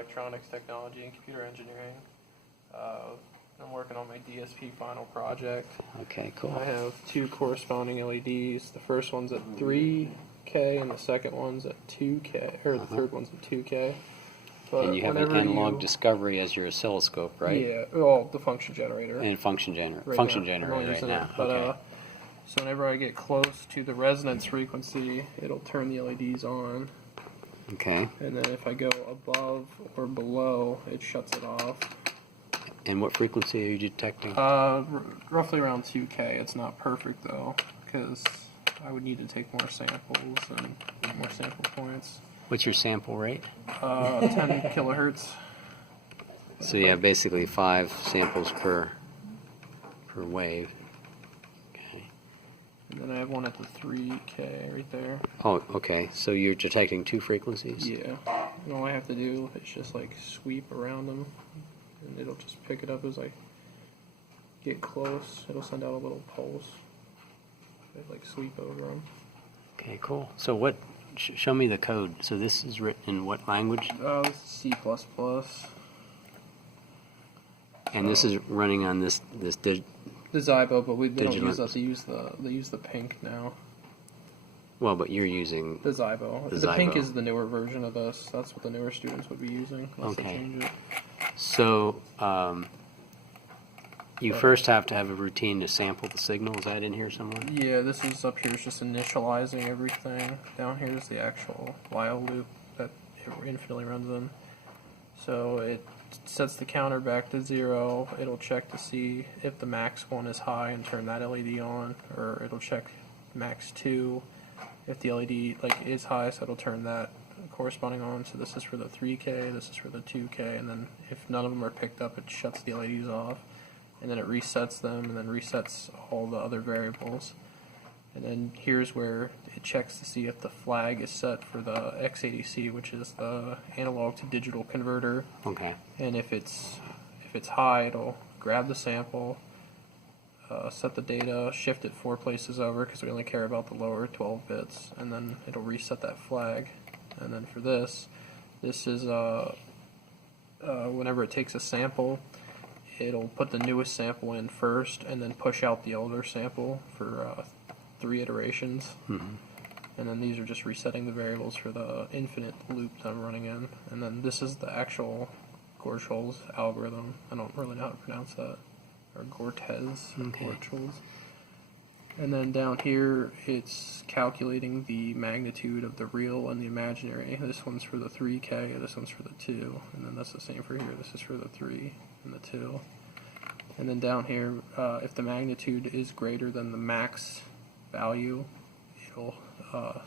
electronics technology and computer engineering. I'm working on my DSP final project. Okay, cool. I have two corresponding LEDs. The first one's at 3K and the second one's at 2K, or the third one's at 2K. But and you have an analog discovery as your oscilloscope, right? Yeah, well, the function generator. And function generator right now. But, okay. So whenever I get close to the resonance frequency, it'll turn the LEDs on. Okay. And then if I go above or below, it shuts it off. And what frequency are you detecting? Roughly around 2K. It's not perfect though, because I would need to take more samples and more sample points. What's your sample rate? 10 kilohertz. So you have basically 5 samples per wave. Okay. And then I have one at the 3K right there. Oh, okay. So you're detecting 2 frequencies? Yeah. And all I have to do is just like sweep around them, and it'll just pick it up as I get close. It'll send out a little pulse. I like sweep over them. Okay, cool. So what? Show me the code. So this is written in what language? This is C++. And this is running on this the Zybo, but they don't use that. They use the pink now. Well, but you're using the Zybo. The pink is the newer version of this. That's what the newer students would be using. Okay. They change it. So you first have to have a routine to sample the signal. Is that in here somewhere? Yeah, this is up here is just initializing everything. Down here is the actual while loop that it infinitely runs in. So it sets the counter back to 0. It'll check to see if the max 1 is high and turn that LED on, or it'll check max 2 if the LED is high, so it'll turn that corresponding on. So this is for the 3K, this is for the 2K, and then if none of them are picked up, it shuts the LEDs off. And then it resets them, and then resets all the other variables. And then here's where it checks to see if the flag is set for the X80C, which is the analog to digital converter. Okay. And if it's high, it'll grab the sample, set the data, shift it 4 places over because we only care about the lower 12 bits, and then it'll reset that flag. And then for this is whenever it takes a sample, it'll put the newest sample in first and then push out the older sample for 3 iterations. Mm-hmm. And then these are just resetting the variables for the infinite loop that I'm running in. And then this is the actual Gorschall's algorithm. I don't really know how to pronounce that. Or Gortez. Okay. Gorschall's. And then down here, it's calculating the magnitude of the real and the imaginary. This one's for the 3K, this one's for the 2. And then that's the same for here. This is for the 3 and the 2. And then down here, if the magnitude is greater than the max value, it'll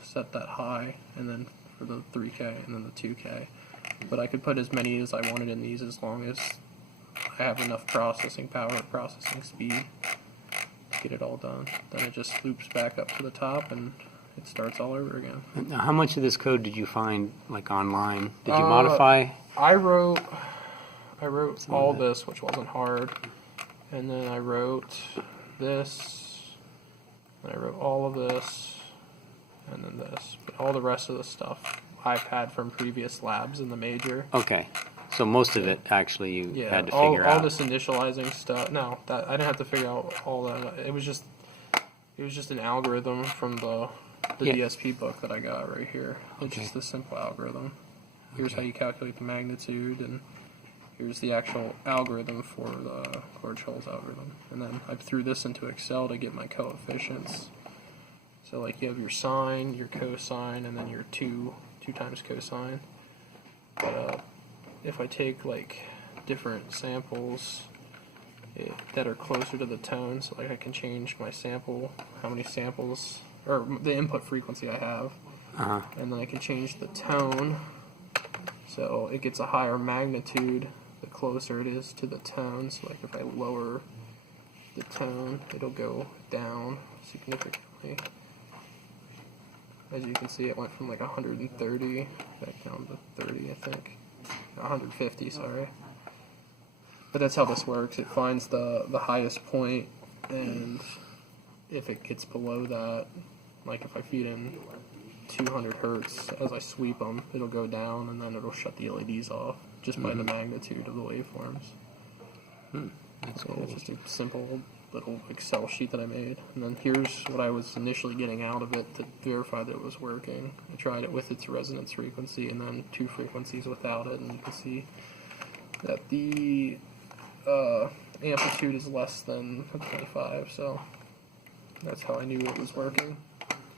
set that high, and then for the 3K and then the 2K. But I could put as many as I wanted in these as long as I have enough processing power, processing speed to get it all done. Then it just loops back up to the top and it starts all over again. Now, how much of this code did you find online? Did you modify? I wrote all this, which wasn't hard, and then I wrote this, and I wrote all of this, and then this. But all the rest of the stuff I've had from previous labs in the major. Okay, so most of it actually you had to figure all out. this initializing stuff. No, that I didn't have to figure out all that. It was just an algorithm from the DSP book that I got right here. It's just a simple algorithm. Here's how you calculate the magnitude, and here's the actual algorithm for the Gorschall's algorithm. And then I threw this into Excel to get my coefficients. So like you have your sine, your cosine, and then your 2 times cosine. But if I take like different samples that are closer to the tone, so like I can change my sample, how many samples, or the input frequency I have, and then I can change the tone, so it gets a higher magnitude the closer it is to the tone. So like if I lower the tone, it'll go down significantly. As you can see, it went from like 130 back down to 30, I think. 150, sorry. But that's how this works. It finds the highest point, and if it gets below that, like if I feed in 200 hertz. As I sweep them, it'll go down, and then it'll shut the LEDs off just by the magnitude of the waveforms. That's So cool. it's just a simple little Excel sheet that I made. And then here's what I was initially getting out of it to verify that it was working. I tried it with its resonance frequency and then 2 frequencies without it, and you can see that the amplitude is less than 25, so that's how I knew it was working.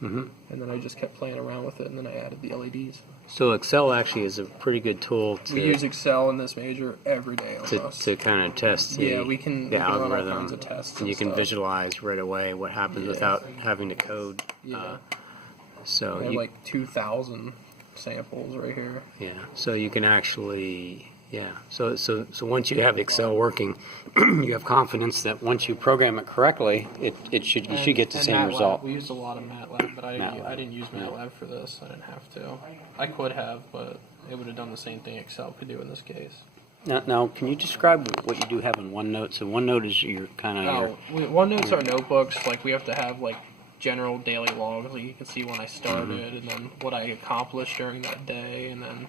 And then I just kept playing around with it, and then I added the LEDs. So Excel actually is a pretty good tool We use Excel in this major every day almost. to kind of test the, we can the run all algorithm, kinds of tests and you can stuff. visualize right away what happens without having to code. Yeah. So I have you, like 2,000 samples right here. so you can actually, So once you have Excel working, you have confidence that once you program it correctly, you should get the same MATLAB. result. We used a lot of MATLAB, but MATLAB. I didn't use MATLAB for this. I didn't have to. I could have, but it would have done the same thing Excel could do in this case. Now, can you describe what you do have in OneNote? So OneNote is your kind of OneNote's our notebooks. Like, we have to have like general daily logs. Like, you can see when I started, and then what I accomplished during that day, and then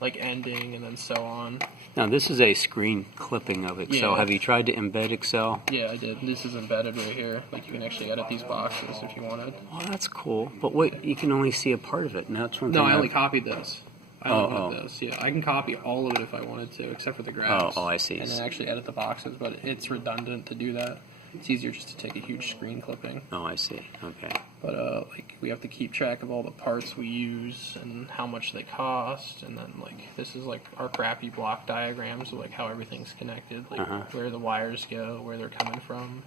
like ending, and then so on. Now this is a screen clipping of Excel. Yeah. Have you tried to embed Excel? Yeah, I did. This is embedded right here. Like, you can actually edit these boxes if you wanted. Well, that's cool. But wait, you can only see a part of it. Now that's one No, thing. I only copied this. I only wanted this. Yeah, I can copy all of it if I wanted to, except for the graphs. Oh, I see. And then actually edit the boxes, but it's redundant to do that. It's easier just to take a huge screen clipping. Oh, I see. Okay. But like, we have to keep track of all the parts we use and how much they cost, and then like, this is like our crappy block diagrams of like how everything's connected, like where the wires go, where they're coming from.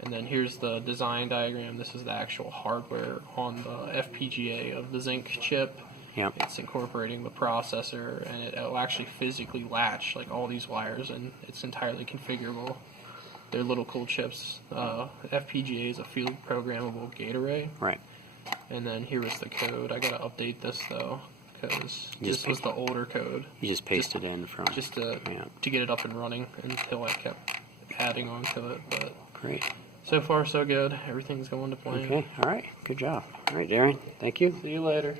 And then here's the design diagram. This is the actual hardware on the FPGA of the Zinc chip. Yep. It's incorporating the processor, and it'll actually physically latch like all these wires, and it's entirely configurable. They're little cool chips. FPGA is a field programmable gate array. Right. And then here is the code. I gotta update this though, because Just this was the older code. You just paste it in from. Just to get it up and running until I kept adding on to it. But Great. so far so good. Everything's going to plan. Okay. All right. Good job. All right, Darren. Thank you. See you later.